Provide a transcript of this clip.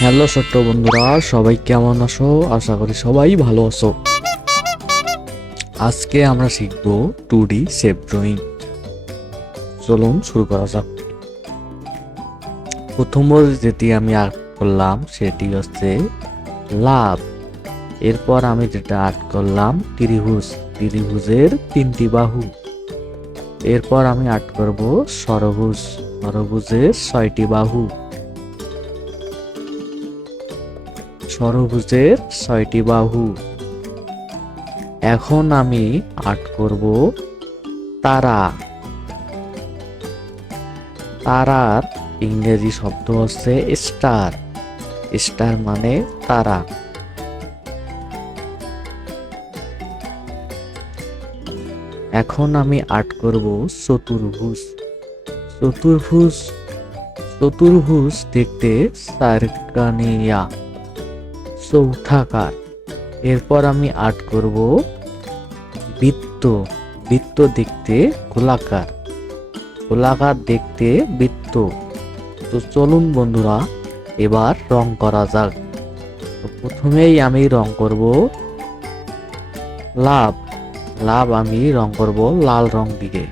Hello ছোট্ট বন্ধুরা, সবাই কেমন আছো? আশা করি সবাই ভালো আছো। আজকে আমরা শিখবো 2D শেপ ড্রয়িং। চলুন শুরু করা যাক। প্রথমবার যেটি আমি আর্ট করলাম সেটি হচ্ছে লাভ। এরপর আমি যেটা আর্ট করলাম ত্রিভুজ, ত্রিভুজের 3টি বাহু। এরপর আমি আর্ট করব ষড়ভুজ, ষড়ভুজের 6টি বাহু। ষড়ভুজের 6টি বাহু। এখন আমি আর্ট করব তারা। তারার ইংরেজি শব্দ হচ্ছে স্টার। স্টার মানে তারা। এখন আমি আর্ট করব চতুর্ভুজ। চতুর্ভুজ, চতুর্ভুজ দেখতে সার্কানিয়া, চৌথাকার। এরপর আমি আর্ট করব বৃত্ত। বৃত্ত দেখতে গোলাকার, গোলাকার দেখতে বৃত্ত। তো চলুন বন্ধুরা, এবার রং করা যাক। তো প্রথমেই আমি রং করব লাভ। লাভ আমি রং করব লাল রং দিয়ে।